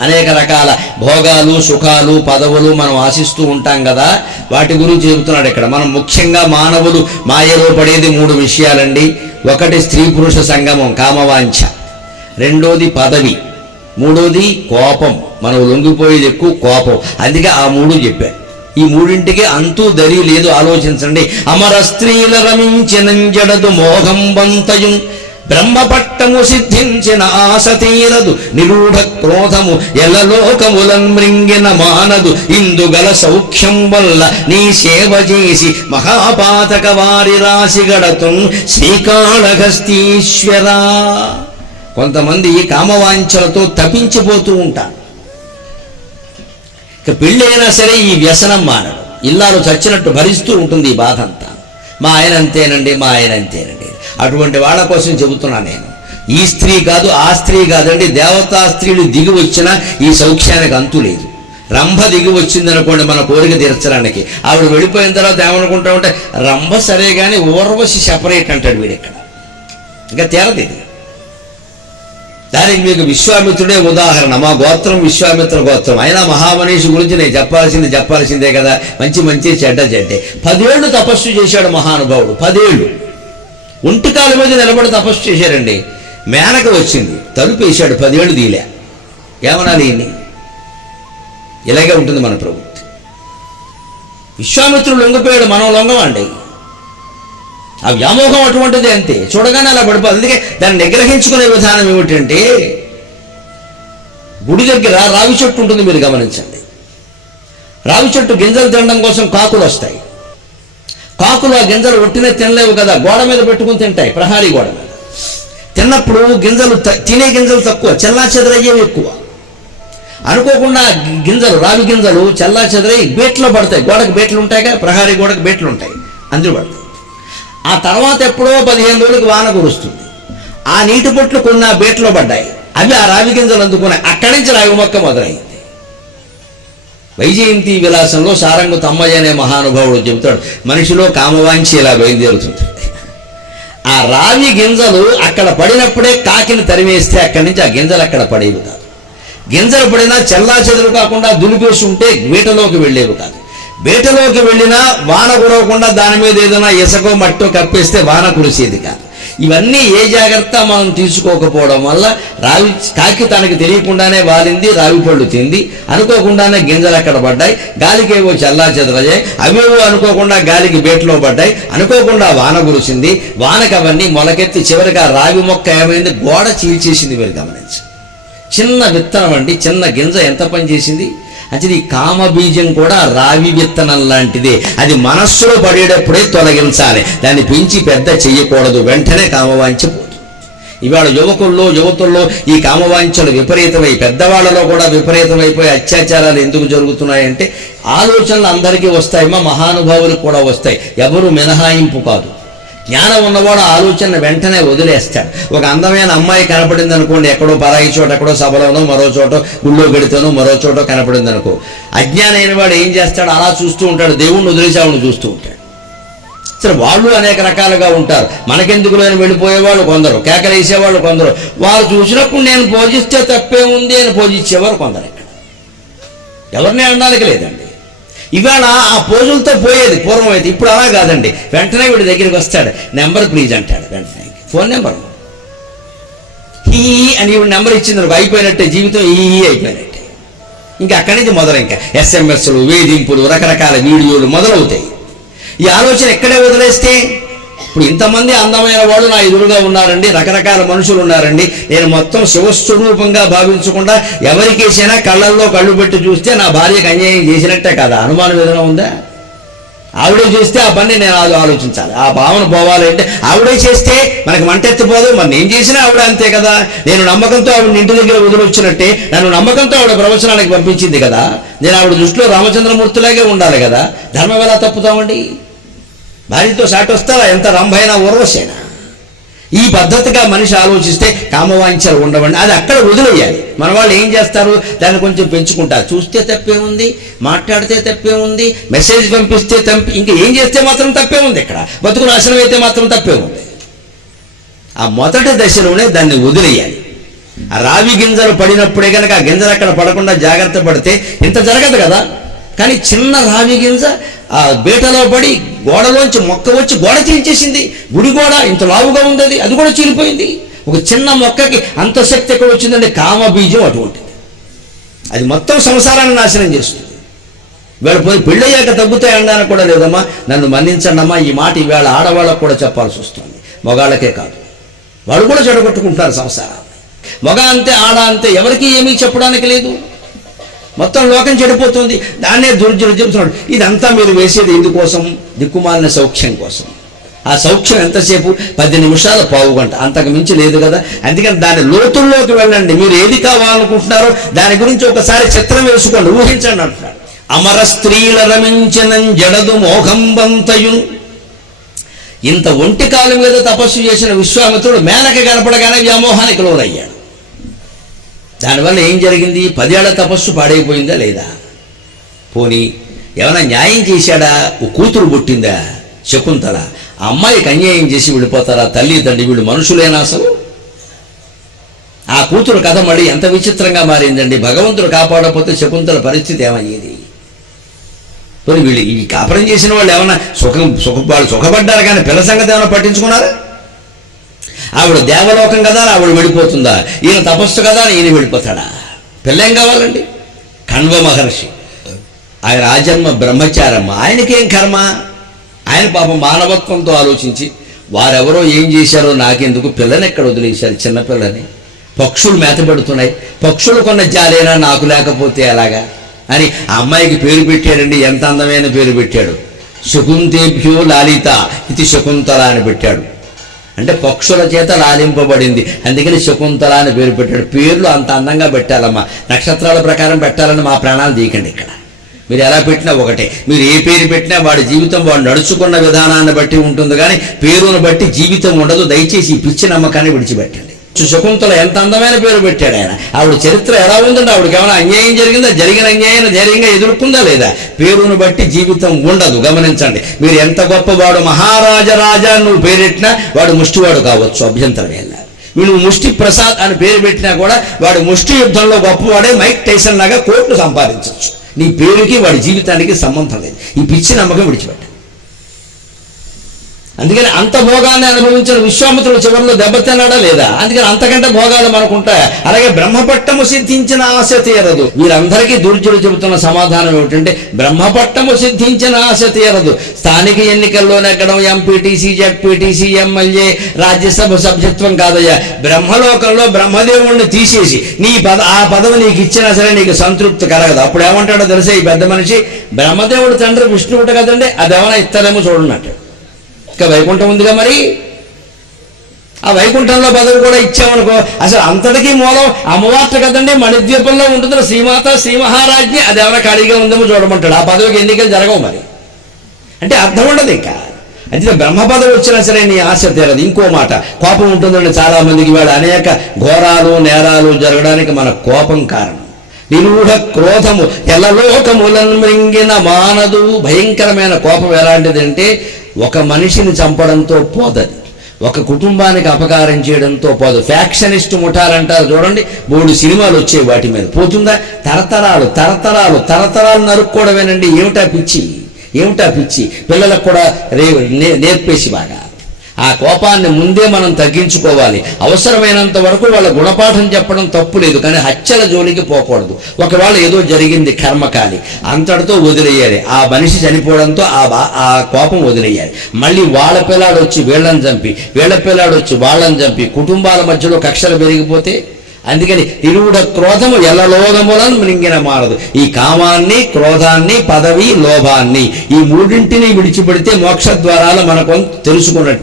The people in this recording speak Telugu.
అనేక రకాల భోగాలు సుఖాలు పదవులు మనం ఆశిస్తూ ఉంటాం కదా. వాటి గురించి చెబుతున్నాడు ఇక్కడ. మనం ముఖ్యంగా మానవులు మాయలో పడేది మూడు విషయాలండి. ఒకటి స్త్రీ పురుష సంగమం కామవాంఛ. రెండోది పదవి. మూడోది కోపం. మనం లొంగిపోయేది ఎక్కువ కోపం. అందుకే ఆ మూడు చెప్పాను ఈ మూడింటికి అంతూ దరి లేదు. ఆలోచించండి. అమర స్త్రీల రమించినంజడదు మోహం వంతయం బ్రహ్మపట్టము సిద్ధించిన ఆశ తీరదు నిరూఢ క్రోధము ఎలలోకములన్ మృంగిన మానదు. ఇందుగల సౌఖ్యం వల్ల నీ సేవ చేసి మహాపాతక వారి రాశి గడతుం శ్రీకాళహస్తీశ్వరా. కొంతమంది కామవాంఛలతో తపించిపోతూ ఉంటారు. ఇక పెళ్ళైనా సరే ఈ వ్యసనం మానడు ఇల్లాలు చచ్చినట్టు భరిస్తూ ఉంటుంది ఈ బాధ అంతా. మా ఆయన అంతేనండి మా ఆయన అంతేనండి. అటువంటి వాళ్ళ కోసం చెబుతున్నా నేను. ఈ స్త్రీ కాదు ఆ స్త్రీ కాదండి దేవతా స్త్రీలు దిగి వచ్చినా ఈ సౌఖ్యానికి అంతు లేదు. రంభ దిగి వచ్చిందనుకోండి మన కోరిక తీర్చడానికి. ఆవిడ వెళ్ళిపోయిన తర్వాత ఏమనుకుంటా ఉంటే రంభ సరే కానీ ఊర్వశి సెపరేట్ అంటాడు వీడు ఇక్కడ. ఇంకా తేరదు ఇది. దానికి మీకు విశ్వామిత్రుడే ఉదాహరణ. మా గోత్రం విశ్వామిత్ర గోత్రం. అయినా మహామనీషి గురించి నేను చెప్పాల్సింది చెప్పాల్సిందే కదా. మంచి మంచి చెడ్డ చెడ్డే పదేళ్ళు తపస్సు చేశాడు మహానుభావుడు. పదేళ్ళు. ఒంటికాల మీద నిలబడి తపస్సు చేశారండి. మేనక వచ్చింది. తలుపు వేశాడు. పదివేలు దీలే ఏమనాలి ఈయన్ని ఇలాగే ఉంటుంది మన ప్రవృత్తి విశ్వామిత్రుడు లొంగిపోయాడు. మనం లొంగమండి. ఆ వ్యామోహం అటువంటిది అంతే. చూడగానే అలా పడిపోతుంది. అందుకే దాన్ని నిగ్రహించుకునే విధానం ఏమిటంటే గుడి దగ్గర రావి చెట్టు ఉంటుంది. మీరు గమనించండి. రావి చెట్టు గింజలు తినడం కోసం కాకులు వస్తాయి. కాకులు ఆ గింజలు ఒట్టినే తినలేవు కదా గోడ మీద పెట్టుకుని తింటాయి ప్రహారీ గోడ మీద. తిన్నప్పుడు గింజలు తినే గింజలు తక్కువ చెల్లా చెదరయ్యేవి ఎక్కువ. అనుకోకుండా గింజలు రావి గింజలు చల్లా చెదరై బేట్లో పడతాయి గోడకు బేట్లు ఉంటాయిగా ప్రహారీ గోడకు బేట్లు ఉంటాయి అందులో పడతాయి. ఆ తర్వాత ఎప్పుడో పదిహేను రోజులకు వాన కురుస్తుంది. ఆ నీటి పొట్లు కొన్ని ఆ బేట్లో పడ్డాయి అవి ఆ రావి గింజలు అందుకున్నాయి. అక్కడి నుంచి రావి మొక్క మొదలయ్యి. వైజయంతి విలాసంలో సారంగు తమ్మయ్య అనే మహానుభావుడు చెబుతాడు మనిషిలో కామవాంఛి ఇలా బయలుదేరుతుంది. ఆ రావి గింజలు అక్కడ పడినప్పుడే కాకిని తరిమేస్తే అక్కడి నుంచి ఆ గింజలు అక్కడ పడేవి కాదు. గింజలు పడినా చెల్లా చెదురు కాకుండా దులిపేసి ఉంటే బీటలోకి వెళ్ళేవి కాదు. బీటలోకి వెళ్ళినా వాన కురవకుండా దాని మీద ఏదైనా ఇసకో మట్టో కప్పేస్తే వాన కురిసేది కాదు. ఇవన్నీ ఏ జాగ్రత్త మనం తీసుకోకపోవడం వల్ల రావి కాకి తనకు తెలియకుండానే వాలింది రావి పళ్ళు తింది. అనుకోకుండానే గింజలు అక్కడ పడ్డాయి. గాలికి ఏవో చల్లా చెదరయ్యాయి అవేవో అనుకోకుండా గాలికి బేట్లో పడ్డాయి. అనుకోకుండా వాన కురిసింది. వానకు అవన్నీ మొలకెత్తి చివరిగా రావి మొక్క ఏమైంది? గోడ చీల్చేసింది మీరు గమనించి. చిన్న విత్తనం అండి చిన్న గింజ ఎంత పని చేసింది? అంటే ఈ కామ బీజం కూడా రావి విత్తనం లాంటిదే. అది మనస్సులో పడేటప్పుడే తొలగించాలి. దాన్ని పెంచి పెద్ద చేయకూడదు వెంటనే కామవాంఛ ఇవాళ యువకుల్లో యువతుల్లో ఈ కామవాంఛలు విపరీతమై పెద్దవాళ్ళలో కూడా విపరీతమైపోయి అత్యాచారాలు ఎందుకు జరుగుతున్నాయంటే ఆలోచనలు అందరికీ వస్తాయమ్మా మహానుభావులకు కూడా వస్తాయి. ఎవరు మినహాయింపు కాదు. జ్ఞానం ఉన్నవాడు ఆలోచన వెంటనే వదిలేస్తాడు. ఒక అందమైన అమ్మాయి కనపడింది అనుకోండి ఎక్కడో పరాయి చోట ఎక్కడో సభలోనో మరో చోట గుళ్ళో గడితేనో మరో చోట కనపడింది అనుకో అజ్ఞానైన వాడు ఏం చేస్తాడు? అలా చూస్తూ ఉంటాడు దేవుణ్ణి వదిలేసావుని చూస్తూ ఉంటాడు. సరే వాళ్ళు అనేక రకాలుగా ఉంటారు. మనకెందుకు లేని వెళ్ళిపోయేవాళ్ళు కొందరు కేకలేసేవాళ్ళు కొందరు. వారు చూసినప్పుడు నేను పూజిస్తే తప్పే ఉంది అని పూజించేవారు కొందరు ఇక్కడ. ఎవరిని అనడానికి లేదండి. ఇవాళ ఆ పోజులతో పోయేది పూర్వం అయితే ఇప్పుడు అలా కాదండి. వెంటనే వీడి దగ్గరికి వస్తాడు. నెంబర్ ప్లీజ్ అంటాడు వెంటనే. Phone number. హీ అని నెంబర్ ఇచ్చింది అయిపోయినట్టే జీవితం ఈ అయిపోయినట్టే. ఇంకా అక్కడి నుంచి మొదలు ఇంకా. ఎస్ఎంఎస్లు వేధింపులు రకరకాల వీడియోలు మొదలవుతాయి. ఈ ఆలోచన ఎక్కడే వదిలేస్తే ఇప్పుడు ఇంతమంది అందమైన వాళ్ళు నా ఎదురుగా ఉన్నారండి రకరకాల మనుషులు ఉన్నారండి. నేను మొత్తం శివస్వరూపంగా భావించకుండా ఎవరికేసైనా కళ్ళల్లో కళ్ళు పెట్టి చూస్తే నా భార్యకు అన్యాయం చేసినట్టే కదా. అనుమానం ఏదైనా ఉందా? ఆవిడే చేస్తే ఆ పని నేను ఆలో- ఆలోచించాలి. ఆ భావన పోవాలంటే ఆవిడే చేస్తే మనకి మంటెత్తిపోదు. మరి నేను చేసినా ఆవిడ అంతే కదా. నేను నమ్మకంతో ఆవిడ ఇంటి దగ్గర వదిలొచ్చినట్టే నన్ను నమ్మకంతో ఆవిడ ప్రవచనానికి పంపించింది కదా. నేను ఆవిడ దృష్టిలో రామచంద్రమూర్తిలాగే ఉండాలి కదా. ధర్మం ఎలా తప్పుతామండి? భార్యతో సాటి వస్తారా ఎంత రంభైనా ఊర్వశైనా ఈ పద్ధతిగా మనిషి ఆలోచిస్తే కామవాంఛలు ఉండవండి. అది అక్కడ వదిలేయాలి. మన వాళ్ళు ఏం చేస్తారు? దాన్ని కొంచెం పెంచుకుంటారు. చూస్తే తప్పే ఉంది మాట్లాడితే తప్పే ఉంది మెసేజ్ పంపిస్తే తప్పి ఇంకా ఏం చేస్తే మాత్రం తప్పే ఉంది ఇక్కడ. బతుకు నాశనం అయితే మాత్రం తప్పే ఉంది. ఆ మొదటి దశలోనే దాన్ని వదిలేయాలి. ఆ రావి గింజలు పడినప్పుడే కనుక ఆ గింజలు అక్కడ పడకుండా జాగ్రత్త పడితే ఇంత జరగదు కదా? కానీ చిన్న రావి గింజ ఆ బీటలో పడి గోడలోంచి మొక్క వచ్చి గోడ చీల్చేసింది గుడి గోడ ఇంత లావుగా ఉంది అది కూడా చీలిపోయింది. ఒక చిన్న మొక్కకి అంత శక్తి ఎక్కడ వచ్చిందంటే కామ బీజం అటువంటిది. అది మొత్తం సంసారాన్ని నాశనం చేస్తుంది. వీళ్ళు పోయి పెళ్ళయ్యాక తగ్గుతాయి అనడానికి కూడా లేదమ్మా. నన్ను మన్నించండి అమ్మా ఈ మాట ఈవేళ ఆడవాళ్ళకు కూడా చెప్పాల్సి వస్తుంది. మగాళ్ళకే కాదు. వాళ్ళు కూడా చెడగొట్టుకుంటారు సంసారాన్ని. మగ అంతే ఆడ అంతే ఎవరికి ఏమీ చెప్పడానికి లేదు. మొత్తం లోకం చెడిపోతుంది. దాన్నే దుర్జన ఇదంతా మీరు వేసేది ఎందుకోసం? దిక్కుమాలిన సౌఖ్యం కోసం. ఆ సౌఖ్యం ఎంతసేపు? పది నిమిషాలు పావు గంట. అంతకు మించి లేదు కదా. అందుకని దాని లోతుల్లోకి వెళ్ళండి. మీరు ఏది కావాలనుకుంటున్నారో దాని గురించి ఒకసారి చిత్రం వేసుకోండి. ఊహించండి అంటున్నాడు. అమర స్త్రీల రమించిన జడదు మోహంబంతయును. ఇంత ఒంటి కాలం మీద తపస్సు చేసిన విశ్వామిత్రుడు మేనక కనపడగానే వ్యామోహానికి లోనయ్యాడు. దానివల్ల ఏం జరిగింది? పదేళ్ళ తపస్సు పాడైపోయిందా లేదా? పోనీ ఏమైనా న్యాయం చేశాడా? ఓ కూతురు పుట్టిందా? శకుంతల ఆ అమ్మాయికి అన్యాయం చేసి వెళ్ళిపోతారా? తల్లి తండ్రి వీళ్ళు మనుషులేనా అసలు? ఆ కూతురు కథ మళ్ళీ ఎంత విచిత్రంగా మారిందండి. భగవంతుడు కాపాడకపోతే శకుంతల పరిస్థితి ఏమయ్యేది? పోనీ వీళ్ళు ఈ కాపురం చేసిన వాళ్ళు ఏమైనా సుఖం సుఖ వాళ్ళు సుఖపడ్డారు? కానీ పిల్ల సంగతి ఏమైనా పట్టించుకున్నారా? ఆవిడ దేవలోకం కదా అని ఆవిడ వెళ్ళిపోతుందా? ఈయన తపస్సు కదా అని ఈయన వెళ్ళిపోతాడా? పిల్లేం కావాలండి? కణ్వ మహర్షి. ఆయన ఆజన్మ బ్రహ్మచారమ్మ. ఆయనకేం కర్మ? ఆయన పాపం మానవత్వంతో ఆలోచించి వారెవరో ఏం చేశారో నాకెందుకు? పిల్లని ఎక్కడ వదిలేశారు చిన్నపిల్లని పక్షులు మేతపడుతున్నాయి పక్షులు కొన్న జాలేనా నాకు లేకపోతే ఎలాగా? అని అమ్మాయికి పేరు పెట్టాడండి. ఎంత అందమైన పేరు పెట్టాడు? శకుంతేభ్యో లాలిత. ఇది శకుంతల అని పెట్టాడు. అంటే పక్షుల చేత లాలింపబడింది. అందుకని శకుంతల అని పేరు పెట్టాడు. పేర్లు అంత అందంగా పెట్టాలమ్మా. నక్షత్రాల ప్రకారం పెట్టాలని మా ప్రాణాలు తీయకండి ఇక్కడ. మీరు ఎలా పెట్టినా ఒకటే. మీరు ఏ పేరు పెట్టినా వాడి జీవితం వాడు నడుచుకున్న విధానాన్ని బట్టి ఉంటుంది. కానీ పేరును బట్టి జీవితం ఉండదు. దయచేసి ఈ పిచ్చి నమ్మకాన్ని విడిచిపెట్టండి. శకుంతల ఎంత అందమైన పేరు పెట్టాడు ఆయన? ఆవిడ చరిత్ర ఎలా ఉందంటే ఆవిడకి ఏమైనా అన్యాయం జరిగిందా? జరిగిన అన్యాయం ధైర్యంగా ఎదుర్కొందా లేదా? పేరును బట్టి జీవితం ఉండదు గమనించండి. మీరు ఎంత గొప్పవాడు మహారాజరాజా నువ్వు పేరెట్టినా వాడు ముష్టివాడు కావచ్చు అభ్యంతరం ఏం వీడు ముష్టి ప్రసాద్ అని పేరు పెట్టినా కూడా వాడు ముష్టి యుద్ధంలో గొప్పవాడే మైక్ టైసన్ లాగా కోట్లు సంపాదించవచ్చు నీ పేరుకి వాడి జీవితానికి సంబంధం లేదు. ఈ పిచ్చి నమ్మకం విడిచిపెట్ట. అందుకని అంత భోగాన్ని అనుభవించిన విశ్వామిత్రుడు చివరిలో దెబ్బతిన్నాడా లేదా? అందుకని అంతకంటే భోగాలు మనకుంటాయి? అలాగే బ్రహ్మపట్టము సిద్ధించిన ఆశ తీరదు. వీరందరికీ దుర్జుడు చెబుతున్న సమాధానం ఏమిటంటే బ్రహ్మపట్టము సిద్ధించిన ఆశ తీరదు. స్థానిక ఎన్నికల్లో నెగ్గడం ఎంపీటీసీ జడ్పీటీసీ ఎమ్మెల్యే రాజ్యసభ సభ్యత్వం కాదయ్యా. బ్రహ్మలోకంలో బ్రహ్మదేవుణ్ణి తీసేసి నీ పద ఆ పదవి నీకు ఇచ్చినా సరే నీకు సంతృప్తి కలగదు. అప్పుడు ఏమంటాడో తెలిసే ఈ పెద్ద మనిషి? బ్రహ్మదేవుడు తండ్రి విష్ణువుట కదండి అదేమైనా ఇస్తారేమో చూడనట్టు ఇంకా వైకుంఠం ఉందిగా మరి? ఆ వైకుంఠంలో పదవి కూడా ఇచ్చామనుకో అసలు అంతటికీ మూలం అమ్మవార్త కదండి మణిద్వీపంలో ఉంటుంది శ్రీమాత శ్రీ మహారాజ్ఞి అది ఏమైనా ఖాళీగా ఉందేమో చూడమంటాడు. ఆ పదవికి ఎన్నికలు జరగవు మరి. అంటే అర్థం ఉండదు ఇంకా. అంటే బ్రహ్మ పదవి వచ్చినా సరే నీ ఆశ తీరదు. ఇంకో మాట కోపం ఉంటుందండి చాలా మందికి వేళ అనేక ఘోరాలు నేరాలు జరగడానికి మన కోపం కారణం. నిరూఢ క్రోధము ఎల్లలోకములను మృంగిన మానదు. భయంకరమైన కోపం ఎలాంటిదంటే ఒక మనిషిని చంపడంతో పోదది. ఒక కుటుంబానికి అపకారం చేయడంతో పోదు. ఫ్యాక్షనిస్ట్ ముఠాలంటారు చూడండి. మూడు సినిమాలు వచ్చాయి వాటి మీద. పోతుందా? తరతరాలు తరతరాలు తరతరాలు నరుక్కోవడమేనండి. ఏమిటా పిచ్చి? ఏమిటా పిచ్చి? పిల్లలకు కూడా రే నేర్పేసి బాగా. ఆ కోపాన్ని ముందే మనం తగ్గించుకోవాలి. అవసరమైనంత వరకు వాళ్ళ గుణపాఠం చెప్పడం తప్పు లేదు కానీ హత్యల జోలికి పోకూడదు. ఒకవేళ ఏదో జరిగింది కర్మకాలి అంతటితో వదిలేయాలి. ఆ మనిషి చనిపోవడంతో ఆ ఆ కోపం వదిలేయాలి. మళ్ళీ వాళ్ళ పిల్లాడు వచ్చి వీళ్ళని చంపి వీళ్ళ పిల్లాడు వచ్చి వాళ్ళని చంపి కుటుంబాల మధ్యలో కక్షలు పెరిగిపోతే అందుకని ఇరువుడ క్రోధము ఎల్లలోగములను మృంగిన మారదు. ఈ కామాన్ని క్రోధాన్ని పదవి లోభాన్ని ఈ మూడింటిని విడిచిపెడితే మోక్ష ద్వారాలు మనకు తెలుసుకున్నట్టు